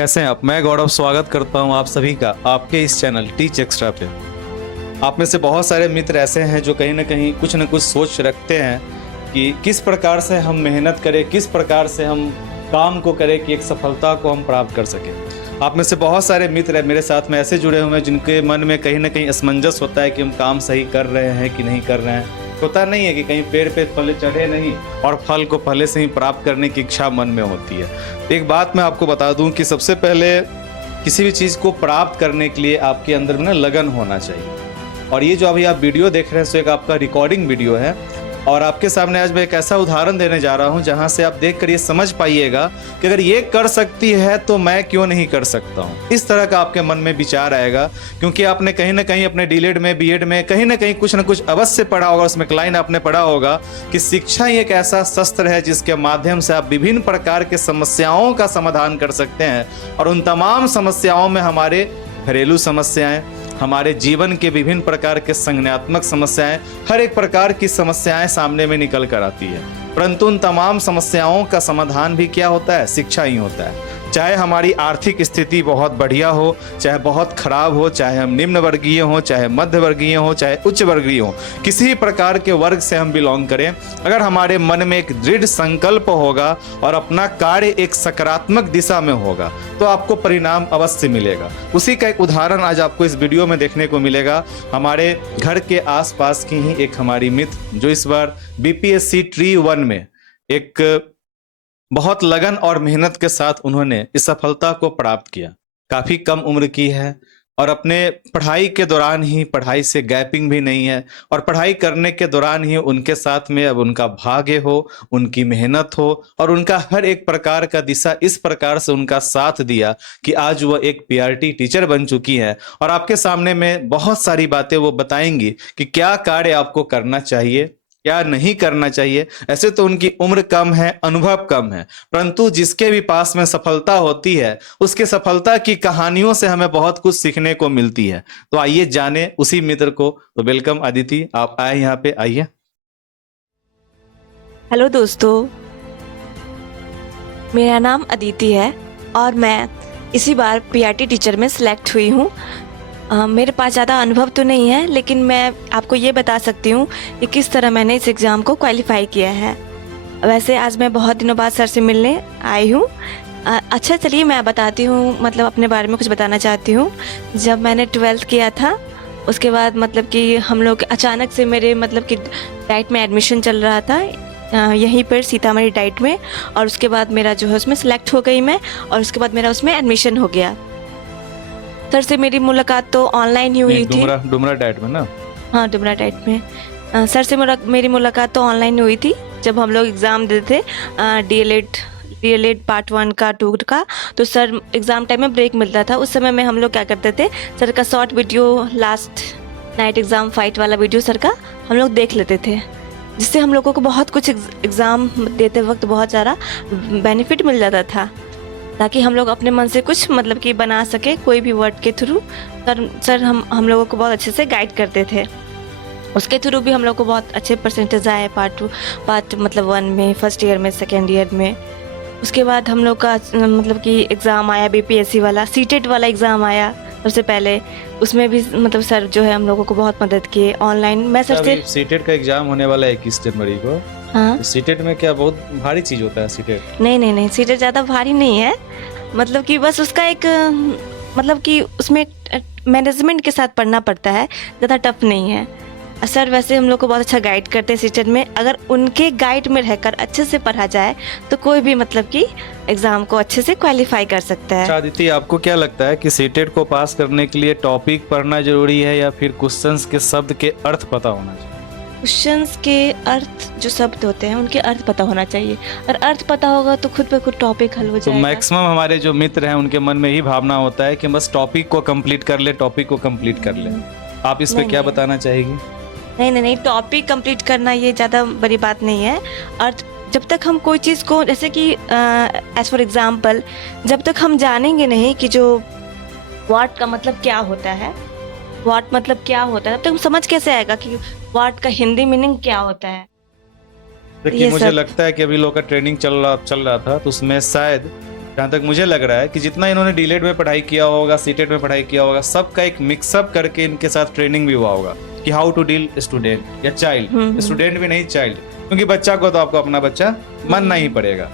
कैसे हैं आप? मैं गौरव स्वागत करता हूं आप सभी का आपके इस चैनल टीच एक्स्ट्रा पे। आप में से बहुत सारे मित्र ऐसे हैं जो कहीं ना कहीं कुछ न कुछ सोच रखते हैं कि किस प्रकार से हम मेहनत करें, किस प्रकार से हम काम को करें कि एक सफलता को हम प्राप्त कर सकें। आप में से बहुत सारे मित्र मेरे साथ में ऐसे जुड़े हुए हैं जिनके मन में कहीं ना कहीं असमंजस होता है कि हम काम सही कर रहे हैं कि नहीं कर रहे हैं। होता नहीं है कि कहीं पेड़ पे फल चढ़े नहीं और फल को पहले से ही प्राप्त करने की इच्छा मन में होती है। एक बात मैं आपको बता दूं कि सबसे पहले किसी भी चीज़ को प्राप्त करने के लिए आपके अंदर में ना लगन होना चाहिए। और ये जो अभी आप वीडियो देख रहे हैं सो एक आपका रिकॉर्डिंग वीडियो है और आपके सामने आज मैं एक ऐसा उदाहरण देने जा रहा हूं जहां से आप देखकर ये समझ पाइएगा कि अगर ये कर सकती है तो मैं क्यों नहीं कर सकता हूं। इस तरह का आपके मन में विचार आएगा क्योंकि आपने कहीं ना कहीं अपने डीएलएड में, बीएड में कहीं ना कहीं कुछ ना कुछ अवश्य पढ़ा होगा। उसमें एक लाइन आपने पढ़ा होगा कि शिक्षा ही एक ऐसा शस्त्र है जिसके माध्यम से आप विभिन्न प्रकार के समस्याओं का समाधान कर सकते हैं। और उन तमाम समस्याओं में हमारे घरेलू समस्याएं, हमारे जीवन के विभिन्न प्रकार के संज्ञानात्मक समस्याएं, हर एक प्रकार की समस्याएं सामने में निकल कर आती है। परंतु उन तमाम समस्याओं का समाधान भी क्या होता है? शिक्षा ही होता है। चाहे हमारी आर्थिक स्थिति बहुत बढ़िया हो, चाहे बहुत खराब हो, चाहे हम निम्न वर्गीय हो, चाहे मध्य वर्गीय हो, चाहे उच्च वर्गीय हो, किसी भी प्रकार के वर्ग से हम बिलोंग करें, अगर हमारे मन में एक दृढ़ संकल्प होगा और अपना कार्य एक सकारात्मक दिशा में होगा तो आपको परिणाम अवश्य मिलेगा। उसी का एक उदाहरण आज आपको इस वीडियो में देखने को मिलेगा। हमारे घर के आसपास की ही एक हमारी मित्र जो इस बार बीपीएससी ट्री 1 में एक बहुत लगन और मेहनत के साथ उन्होंने इस सफलता को प्राप्त किया। काफ़ी कम उम्र की है और अपने पढ़ाई के दौरान ही, पढ़ाई से गैपिंग भी नहीं है और पढ़ाई करने के दौरान ही उनके साथ में अब उनका भाग्य हो, उनकी मेहनत हो और उनका हर एक प्रकार का दिशा इस प्रकार से उनका साथ दिया कि आज वह एक पीआरटी टीचर बन चुकी है। और आपके सामने में बहुत सारी बातें वो बताएंगी कि क्या कार्य आपको करना चाहिए, क्या नहीं करना चाहिए। ऐसे तो उनकी उम्र कम है, अनुभव कम है, परंतु जिसके भी पास में सफलता होती है उसके सफलता की कहानियों से हमें बहुत कुछ सीखने को मिलती है। तो आइए जाने उसी मित्र को। तो वेलकम अदिति, आप आए यहाँ पे, आइए। हेलो दोस्तों, मेरा नाम अदिति है और मैं इसी बार पीआरटी टीचर में सिलेक्ट हुई हूँ। मेरे पास ज़्यादा अनुभव तो नहीं है लेकिन मैं आपको ये बता सकती हूँ कि किस तरह मैंने इस एग्ज़ाम को क्वालिफाई किया है। वैसे आज मैं बहुत दिनों बाद सर से मिलने आई हूँ। अच्छा चलिए मैं बताती हूँ, मतलब अपने बारे में कुछ बताना चाहती हूँ। जब मैंने 12th किया था उसके बाद मतलब कि हम लोग अचानक से मेरे मतलब कि डाइट में एडमिशन चल रहा था यहीं पर सीतामढ़ी डाइट में, और उसके बाद मेरा जो है उसमें सेलेक्ट हो गई मैं और उसके बाद मेरा उसमें एडमिशन हो गया। सर से मेरी मुलाकात तो ऑनलाइन ही हुई थी। डुमरा डाइट में ना? हाँ, डुमरा डाइट में। सर से मेरी मुलाकात तो ऑनलाइन हुई थी जब हम लोग एग्ज़ाम देते थे डीएलएड पार्ट 1 का 2 का। तो सर एग्ज़ाम टाइम में ब्रेक मिलता था, उस समय में हम लोग क्या करते थे, सर का short video, last night exam fight वाला वीडियो सर का हम लोग देख लेते थे, जिससे हम लोगों को बहुत कुछ एग्ज़ाम देते वक्त बहुत ज़्यादा बेनिफिट मिल जाता था, ताकि हम लोग अपने मन से कुछ मतलब कि बना सके कोई भी वर्ड के थ्रू। सर हम लोगों को बहुत अच्छे से गाइड करते थे। उसके थ्रू भी हम लोग को बहुत अच्छे परसेंटेज आए पार्ट मतलब 1 में, फर्स्ट ईयर में, सेकेंड ईयर में। उसके बाद हम लोग का मतलब कि एग्ज़ाम आया बीपीएससी वाला, सीटेट वाला एग्ज़ाम आया सबसे पहले। उसमें भी मतलब सर जो है हम लोगों को बहुत मदद किए ऑनलाइन। मैं सर से सीटेट का एग्जाम होने वाला है 21 जनवरी को। हाँ, तो सीटेट में क्या बहुत भारी चीज होता है सीटेट? नहीं, सीटेट ज़्यादा भारी नहीं है। मतलब कि बस उसका एक मतलब कि उसमें मैनेजमेंट के साथ पढ़ना पड़ता है, ज़्यादा टफ नहीं है। सर वैसे हम लोग को बहुत अच्छा गाइड करते हैं सीटेट में। अगर उनके गाइड में रहकर अच्छे से पढ़ा जाए तो कोई भी मतलब कि एग्ज़ाम को अच्छे से क्वालिफाई कर सकता है। आदिति, आपको क्या लगता है कि सीटेट को पास करने के लिए टॉपिक पढ़ना जरूरी है या फिर क्वेश्चंस के शब्द के अर्थ पता होना चाहिए? क्वेश्चंस के अर्थ, जो शब्द होते हैं उनके अर्थ पता होना चाहिए, और अर्थ पता होगा तो खुद पे खुद टॉपिक हल हो जाएगा। तो मैक्सिमम हमारे जो मित्र हैं उनके मन में ही भावना होता है कि बस टॉपिक को कंप्लीट कर ले, टॉपिक को कंप्लीट कर ले। आप इस पे क्या बताना चाहेगी? नहीं, टॉपिक कंप्लीट करना ये ज़्यादा बड़ी बात नहीं है। अर्थ, जब तक हम कोई चीज़ को, जैसे कि एज फॉर एग्जांपल, जब तक हम जानेंगे नहीं कि जो वर्ड का मतलब क्या होता है, वर्ड मतलब क्या होता है, तब तक हम समझ कैसे आएगा कि वर्ड का हिंदी मीनिंग क्या होता है। देखिए, मुझे लगता है कि अभी लोग का ट्रेनिंग चल रहा था तो उसमें शायद जहाँ तक मुझे लग रहा है कि जितना इन्होंने डीलेड में पढ़ाई किया होगा, सीटेट में पढ़ाई किया होगा, सबका एक मिक्सअप करके इनके साथ ट्रेनिंग भी हुआ होगा कि हाउ टू डील स्टूडेंट या चाइल्ड, स्टूडेंट भी नहीं चाइल्ड, क्योंकि बच्चा को तो आपको अपना बच्चा मानना ही पड़ेगा।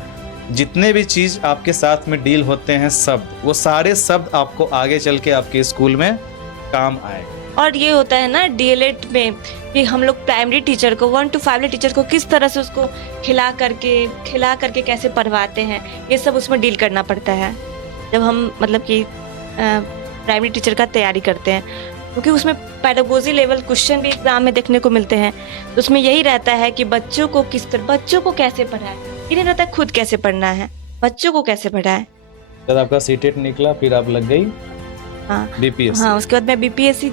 जितने भी चीज आपके साथ में डील होते हैं शब्द, वो सारे शब्द आपको आगे चल के आपके स्कूल में काम आएगा। और ये होता है ना डीएलएड में कि हम लोग प्राइमरी टीचर को 1 to 5 टीचर को किस तरह से उसको खिला करके कैसे पढ़वाते हैं, ये सब उसमें डील करना पड़ता है जब हम मतलब कि प्राइमरी टीचर का तैयारी करते हैं, क्योंकि उसमें पेडागोजी लेवल क्वेश्चन भी एग्जाम में देखने को मिलते हैं। तो उसमें यही रहता है कि बच्चों को बच्चों को कैसे पढ़ाएं, ये नहीं रहता खुद कैसे पढ़ना है, बच्चों को कैसे पढ़ाएं। जब आपका सीटेट निकला फिर आप लग गई हाँ बीपीएससी। हाँ, उसके बाद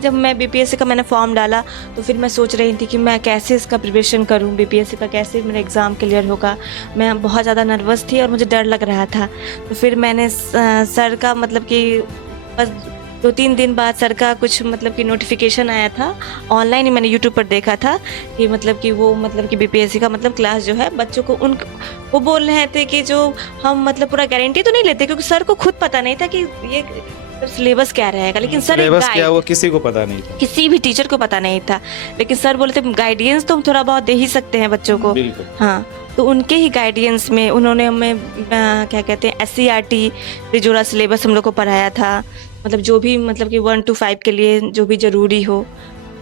जब मैं बीपीएससी का मैंने फॉर्म डाला तो फिर मैं सोच रही थी कि मैं कैसे इसका प्रिपरेशन करूं, बीपीएससी का कैसे मेरा एग्ज़ाम क्लियर होगा। मैं बहुत ज़्यादा नर्वस थी और मुझे डर लग रहा था। तो फिर मैंने सर का मतलब कि बस 2-3 दिन बाद सर का कुछ मतलब कि नोटिफिकेशन आया था, ऑनलाइन ही मैंने यूट्यूब पर देखा था कि मतलब कि वो मतलब कि बीपीएससी का मतलब क्लास जो है बच्चों को वो बोल रहे थे कि जो हम मतलब पूरा गारंटी तो नहीं लेते, क्योंकि सर को खुद पता नहीं था कि ये सिलेबस क्या रहेगा, लेकिन सर सिलेबस क्या वो किसी को पता नहीं था, किसी भी टीचर को पता नहीं था, लेकिन सर बोले थे गाइडेंस तो हम थोड़ा बहुत दे ही सकते हैं बच्चों को। हाँ, तो उनके ही गाइडेंस में उन्होंने हमें क्या कहते हैं SCERT से जुड़ा सिलेबस हम लोग को पढ़ाया था, मतलब जो भी मतलब कि 1 to 5 के लिए जो भी जरूरी हो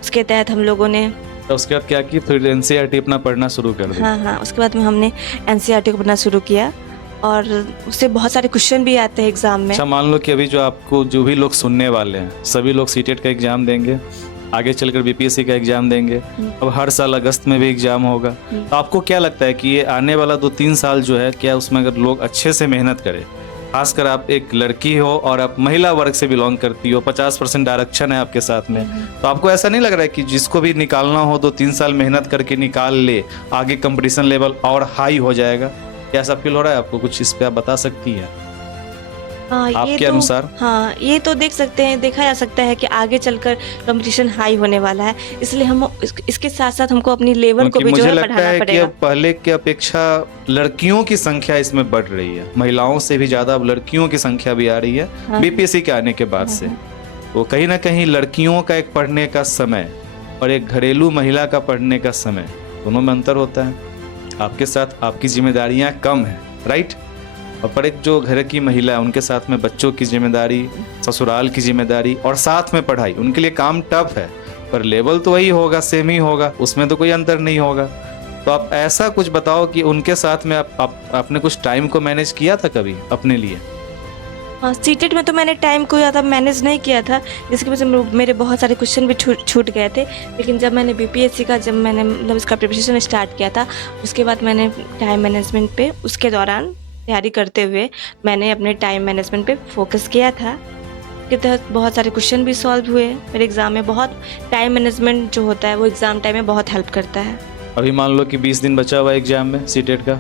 उसके तहत हम लोगों ने। तो उसके बाद क्या की, फिर NCERT अपना पढ़ना शुरू कर दिया। हाँ, उसके बाद में हमने NCERT को पढ़ना शुरू किया और उससे बहुत सारे क्वेश्चन भी आते हैं एग्जाम में। अच्छा, मान लो कि अभी जो भी लोग सुनने वाले हैं सभी लोग सीटेट का एग्जाम देंगे, आगे चलकर बीपीएससी का एग्जाम देंगे, अब हर साल अगस्त में भी एग्जाम होगा, तो आपको क्या लगता है कि ये आने वाला 2-3 साल जो है, क्या उसमें अगर लोग अच्छे से मेहनत करें, खासकर आप एक लड़की हो और आप महिला वर्ग से बिलोंग करती हो, 50% आरक्षण है आपके साथ में, तो आपको ऐसा नहीं लग रहा है कि जिसको भी निकालना हो 2-3 साल मेहनत करके निकाल ले, आगे कंपटीशन लेवल और हाई हो जाएगा? क्या ऐसा फील हो रहा है आपको? कुछ इस पे आप बता सकती हैं आपके अनुसार? हाँ, ये तो देखा जा सकता है कि आगे चलकर कंपटीशन हाई होने वाला है, इसलिए हम इसके साथ साथ हमको अपनी लेवल को भी जो है बढ़ाना पड़ेगा। कि पहले की अपेक्षा लड़कियों की संख्या इसमें बढ़ रही है, महिलाओं से भी ज्यादा अब लड़कियों की संख्या भी आ रही है। हाँ। बीपीएससी के आने के बाद से तो कहीं ना कहीं लड़कियों का एक पढ़ने का समय और एक घरेलू महिला का पढ़ने का समय, दोनों में अंतर होता है। आपके साथ आपकी जिम्मेदारियां कम है, राइट, और पर एक जो घर की महिला है उनके साथ में बच्चों की जिम्मेदारी, ससुराल की जिम्मेदारी और साथ में पढ़ाई, उनके लिए काम टफ है, पर लेवल तो वही होगा, सेम ही होगा, उसमें तो कोई अंतर नहीं होगा। तो आप ऐसा कुछ बताओ कि उनके साथ में आपने कुछ टाइम को मैनेज किया था कभी अपने लिए? हाँ, सीटेट में तो मैंने टाइम को ज़्यादा मैनेज नहीं किया था, जिसकी वजह से मेरे बहुत सारे क्वेश्चन भी छूट गए थे। लेकिन जब मैंने बीपीएससी का जब मैंने मतलब इसका प्रिपरेशन स्टार्ट किया था, उसके बाद मैंने टाइम मैनेजमेंट पे उसके दौरान तैयारी करते हुए मैंने अपने टाइम मैनेजमेंट पे फोकस किया था, के तहत बहुत सारे क्वेश्चन भी सॉल्व हुए मेरे एग्ज़ाम में। बहुत टाइम मैनेजमेंट जो होता है वो एग्ज़ाम टाइम में बहुत हेल्प करता है। अभी मान लो कि 20 दिन बचा हुआ है एग्जाम में सीटेट का,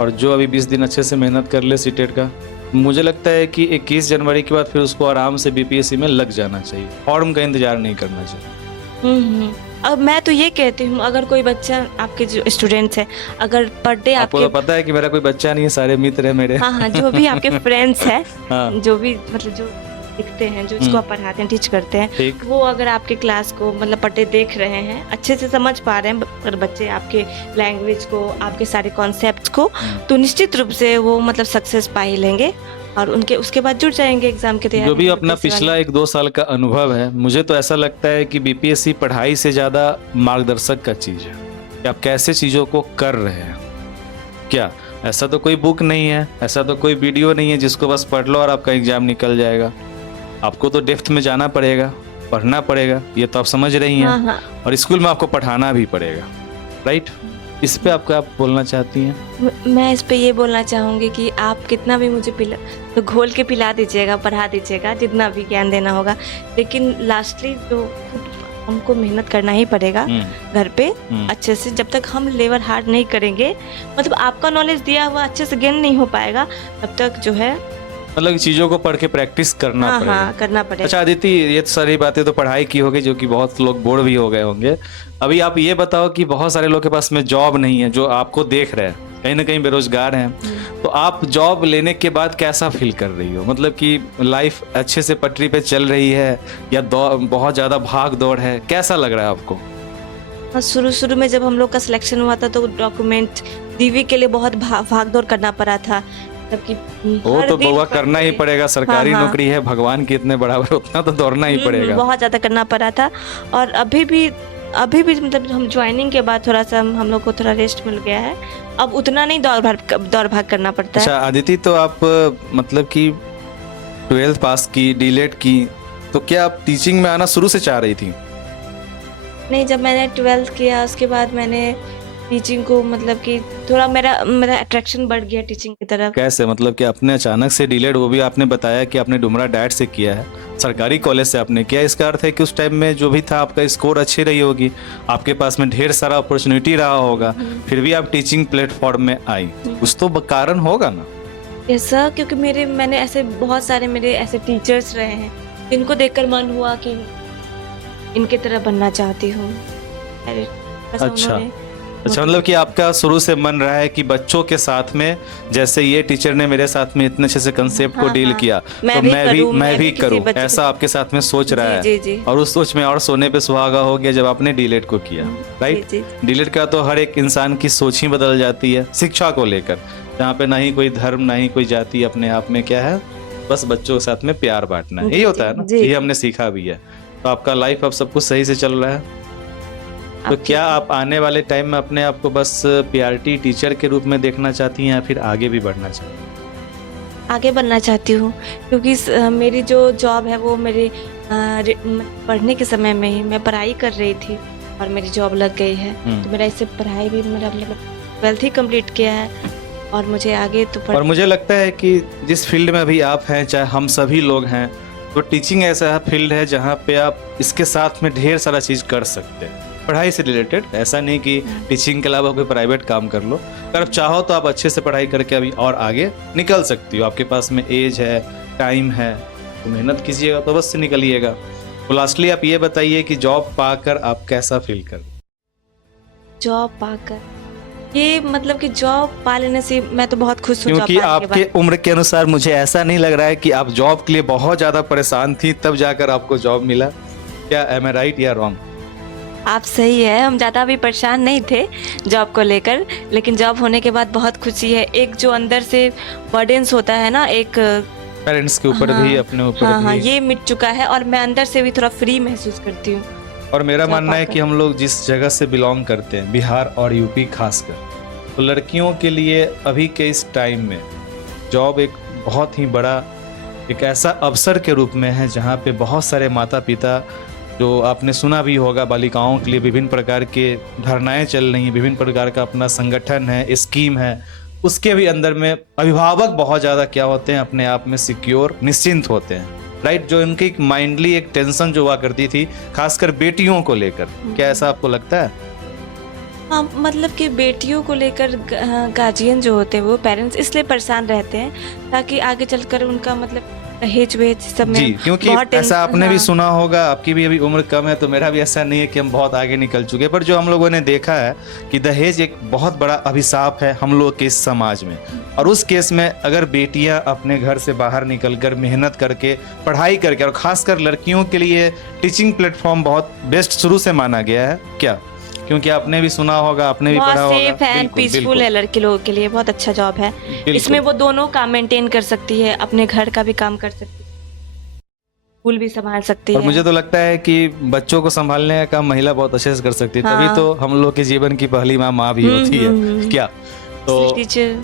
और जो अभी 20 दिन अच्छे से मेहनत कर ले सीटेट का, मुझे लगता है कि 21 जनवरी के बाद फिर उसको आराम से बीपीएससी में लग जाना चाहिए, फॉर्म का इंतजार नहीं करना चाहिए। अब मैं तो ये कहती हूँ, अगर कोई बच्चा आपके जो स्टूडेंट्स हैं, अगर पर डे आपको तो पता है कि मेरा कोई बच्चा नहीं है, सारे मित्र है मेरे। हाँ, जो भी आपके फ्रेंड्स हैं, हाँ। जो भी मतलब जो दिखते हैं, जो इसको आप पढ़ाते हैं, टीच करते हैं, वो अगर आपके क्लास को मतलब पर डे देख रहे हैं, अच्छे से समझ पा रहे हैं अगर बच्चे आपके लैंग्वेज को, आपके सारे कॉन्सेप्ट्स को, तो निश्चित रूप से वो मतलब सक्सेस पा ही लेंगे और उसके बाद जुड़ जाएंगे एग्जाम के तैयारी। जो भी अपना पिछला 1-2 साल का अनुभव है, मुझे तो ऐसा लगता है कि बीपीएससी पढ़ाई से ज़्यादा मार्गदर्शक का चीज़ है कि आप कैसे चीज़ों को कर रहे हैं। क्या ऐसा तो कोई बुक नहीं है, ऐसा तो कोई वीडियो नहीं है जिसको बस पढ़ लो और आपका एग्जाम निकल जाएगा। आपको तो डेप्थ में जाना पड़ेगा, पढ़ना पड़ेगा, ये तो आप समझ रही हैं। हाँ। और स्कूल में आपको पढ़ाना भी पड़ेगा, राइट। इस पे आपको आप बोलना चाहती हैं? मैं इस पे ये बोलना चाहूँगी कि आप कितना भी मुझे तो घोल के पिला दीजिएगा, पढ़ा दीजिएगा, जितना भी ज्ञान देना होगा, लेकिन लास्टली तो हमको मेहनत करना ही पड़ेगा घर पे अच्छे से। जब तक हम लेबर हार्ड नहीं करेंगे, मतलब आपका नॉलेज दिया हुआ अच्छे से गेन नहीं हो पाएगा, तब तक जो है मतलब चीज़ों को पढ़ के प्रैक्टिस करना पड़ेगा। हाँ, करना पड़ेगा। अच्छा अदिति, ये तो सारी बातें तो पढ़ाई की होगी, जो कि बहुत लोग बोर भी हो गए होंगे। अभी आप ये बताओ कि बहुत सारे लोग के पास में जॉब नहीं है, जो आपको देख रहे हैं, कहीं ना कहीं बेरोजगार हैं, तो आप जॉब लेने के बाद कैसा फील कर रही हो? मतलब कि लाइफ अच्छे से पटरी पे चल रही है या बहुत ज़्यादा भाग दौड़ है, कैसा लग रहा है आपको? और शुरू में जब हम लोग का सिलेक्शन हुआ था तो डॉक्यूमेंट डीवी के लिए बहुत भाग दौड़ करना पड़ा था, मतलब कि वो हर तो दिन बउआ पढ़ करना ही के- पड़ेगा, सरकारी हाँ, हाँ। नौकरी है, भगवान के इतने बराबर, उतना तो दौड़ना ही पड़ेगा। बहुत ज़्यादा करना पड़ा था। और अभी भी मतलब हम ज्वाइनिंग के बाद थोड़ा सा हम लोग को थोड़ा रेस्ट मिल गया है। अब उतना नहीं दौड़ भाग करना पड़ता है। अच्छा अदिति, तो आप मतलब कि 12th पास की, डीलेट की, तो क्या आप टीचिंग में आना शुरू से चाह रही थी? नहीं, जब मैंने 12th किया उसके बाद मैंने टीचिंग को मतलब कि थोड़ा मेरा अट्रैक्शन बढ़ गया टीचिंग की तरफ। कैसे, मतलब कि आपने अचानक से डीलेट, वो भी आपने बताया कि आपने डुमरा डाइट से किया है, सरकारी कॉलेज से आपने किया, इसका अर्थ है कि उस टाइम में जो भी था आपका स्कोर अच्छी रही होगी, आपके पास में ढेर सारा अपॉर्चुनिटी रहा होगा, फिर भी आप टीचिंग प्लेटफॉर्म में आई, कुछ तो कारण होगा ना? ऐसा क्योंकि मैंने ऐसे बहुत सारे मेरे ऐसे टीचर्स रहे हैं जिनको देखकर मन हुआ कि इनके तरह बनना चाहती हूँ। अरे, बस अच्छा उन्होंने अच्छा, मतलब कि आपका शुरू से मन रहा है कि बच्चों के साथ में, जैसे ये टीचर ने मेरे साथ में इतने अच्छे से कंसेप्ट को हाँ, डील हाँ। किया, मैं तो भी मैं करूँ, मैं भी भी किसी करूं, बच्चे को- ऐसा आपके साथ में सोच रहा जी, है। जी। और उस सोच में और सोने पे सुहागा हो गया जब आपने डीलेट को किया, राइट? जी, डीलेट का तो हर एक इंसान की सोच ही बदल जाती है शिक्षा को लेकर, जहाँ पे ना ही कोई धर्म, ना ही कोई जाति, अपने आप में क्या है, बस बच्चों के साथ में प्यार बांटना है, यही जी, होता है ना, जी, ये जी। हमने सीखा भी है। तो आपका लाइफ अब सब कुछ सही से चल रहा है, तो आप क्या ठीक आप आने वाले टाइम में अपने आप को बस पीआरटी टीचर के रूप में देखना चाहती हैं या फिर आगे भी बढ़ना चाहती हैं? आगे बढ़ना चाहती हूँ क्योंकि मेरी जो जॉब है वो मेरे पढ़ने के समय में ही मैं पढ़ाई कर रही थी और मेरी जॉब लग गई है। तो मेरा इससे पढ़ाई भी मेरा मतलब 12th ही कंप्लीट किया है और मुझे आगे तो और मुझे लगता है कि जिस फील्ड में अभी आप हैं, चाहे हम सभी लोग हैं, तो टीचिंग ऐसा फील्ड है जहाँ पे आप इसके साथ में ढेर सारा चीज़ कर सकते हैं पढ़ाई से रिलेटेड। ऐसा नहीं कि टीचिंग के अलावा कोई प्राइवेट काम कर लो, अगर आप चाहो तो आप अच्छे से पढ़ाई करके अभी और आगे निकल सकती हो, आपके पास में एज है, टाइम है, तो मेहनत कीजिएगा तो बस से निकलिएगा। तो लास्टली आप ये बताइए कि जॉब पाकर आप कैसा फील कर? जॉब पाकर ये मतलब कि जॉब पा लेने से मैं तो बहुत खुश हूँ। क्योंकि आपके उम्र के अनुसार मुझे ऐसा नहीं लग रहा है कि आप जॉब के लिए बहुत ज़्यादा परेशान थी तब जाकर आपको जॉब मिला। क्या एम आई राइट या रॉन्ग? आप सही है, हम ज़्यादा भी परेशान नहीं थे जॉब को लेकर, लेकिन जॉब होने के बाद बहुत खुशी है। एक जो अंदर से बर्डन्स होता है ना, एक पेरेंट्स के ऊपर भी, अपने ऊपर हाँ, भी, ये मिट चुका है और मैं अंदर से भी थोड़ा फ्री महसूस करती हूँ। और मेरा जॉब मानना है पाकर। कि हम लोग जिस जगह से बिलोंग करते हैं, बिहार और यूपी खासकर, तो लड़कियों के लिए अभी के इस टाइम में जॉब एक बहुत ही बड़ा, एक ऐसा अवसर के रूप में है जहाँ पे बहुत सारे माता पिता, जो आपने सुना भी होगा, बालिकाओं के लिए विभिन्न प्रकार के धरनाएं चल रही हैं, विभिन्न प्रकार का अपना संगठन है, स्कीम है, उसके भी अंदर में अभिभावक बहुत ज़्यादा क्या होते हैं, अपने आप में सिक्योर, निश्चिंत होते हैं, राइट? जो उनकी एक माइंडली एक टेंशन जो हुआ करती थी खासकर बेटियों को लेकर, क्या ऐसा आपको लगता है? हाँ, मतलब कि बेटियों को लेकर गार्जियन जो होते हैं वो पेरेंट्स इसलिए परेशान रहते हैं ताकि आगे चलकर उनका मतलब दहेज वेज सब में जी, क्योंकि बहुत ऐसा आपने भी हाँ। सुना होगा, आपकी भी अभी उम्र कम है, तो मेरा भी ऐसा नहीं है कि हम बहुत आगे निकल चुके, पर जो हम लोगों ने देखा है कि दहेज एक बहुत बड़ा अभिशाप है हम लोग के इस समाज में। और उस केस में अगर बेटियां अपने घर से बाहर निकलकर मेहनत करके, पढ़ाई करके, और खासकर लड़कियों के लिए टीचिंग प्लेटफॉर्म बहुत बेस्ट शुरू से माना गया है, क्या? क्योंकि आपने भी सुना होगा, आपने भी पढ़ा बहुत होगा। सेफ है, बिल्कुल, पीसफुल बिल्कुल, है, लड़के लोगों के लिए बहुत अच्छा जॉब है। बिल्कुल। इसमें वो दोनों काम मेंटेन कर सकती है, अपने घर का भी काम कर सकती है, स्कूल भी संभाल सकती और है। मुझे तो लगता है कि बच्चों को संभालने का काम महिला बहुत अच्छे से कर सकती है, तभी हाँ। तो हम लोग के जीवन की पहली माँ भी होती है, क्या? तो टीचर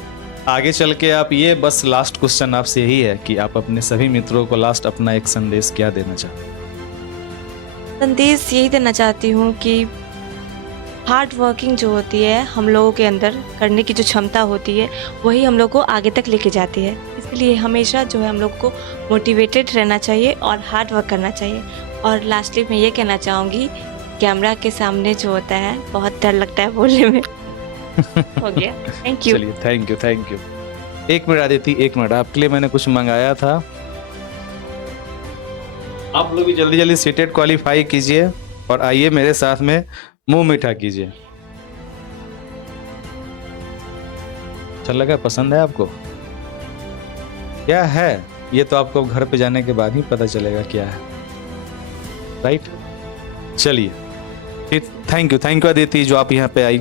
आगे चल के आप ये, बस लास्ट क्वेश्चन आपसे यही है कि आप अपने सभी मित्रों को लास्ट अपना एक संदेश क्या देना चाहते हैं? संदेश यही देना चाहती हूँ कि हार्ड वर्किंग जो होती है हम लोगों के अंदर करने की जो क्षमता होती है वही हम लोग को आगे तक लेके जाती है। इसलिए हमेशा जो है हम लोग को मोटिवेटेड रहना चाहिए और हार्ड वर्क करना चाहिए। और लास्टली मैं ये कहना चाहूँगी, कैमरा के सामने जो होता है बहुत डर लगता है बोलने में। हो गया, थैंक यू। चलिए, थैंक यू, थैंक यू। एक मिनट आदिति, एक मिनट, आपके लिए मैंने कुछ मंगाया था। आप लोग भी जल्दी जल्दी सीटेट क्वालिफाई कीजिए और आइए मेरे साथ में मुंह मीठा कीजिए। अच्छा लगा? पसंद है आपको? क्या है ये तो आपको घर पे जाने के बाद ही पता चलेगा क्या है, राइट। चलिए, थैंक यू अदिति जो आप यहाँ पे आई।